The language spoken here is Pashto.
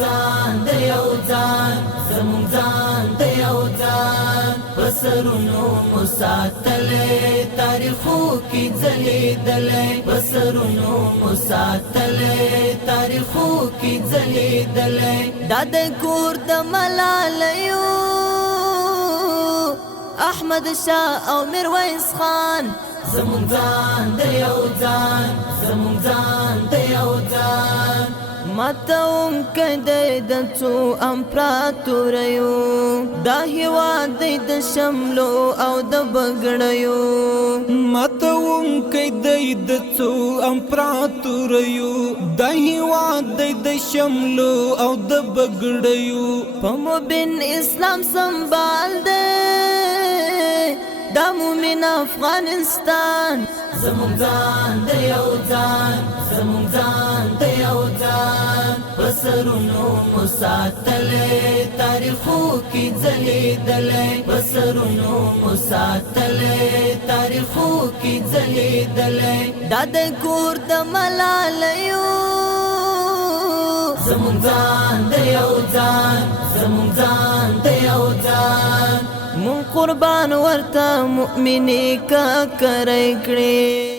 ځان د یو ځان زمونږ ځان د یو ځان بسرونو مساتلې تاریخو کې ځلېدلې بسرونو مساتلې تاریخو کې ځلېدلې دا د کور د ملالیو احمد شاه او میرویس خان زمونږ ځان د یو ځان زمونږ ځان د یو ځان ماتون کدی د څو امپراتوریو دا هیواد دی د شملو او د بګړیو ماتون کدی د څو امپراتوریو دا هیواد دی د شملو او د بګړیو په مبین اسلام سنبال دی دا مومن افغانستان زمونږ ځان د یو ځان زمونږ ځان د یو ځان بسرونو مساتلې تاریخو کې ځلېدلې بسرونو مساتلې تاریخو کې ځلېدلې دا د کور د ملالیو زمونږ ځان د یو ځان زمونږ ځان د یو ځان مون قربان ورته مؤمنی کا کرای کړي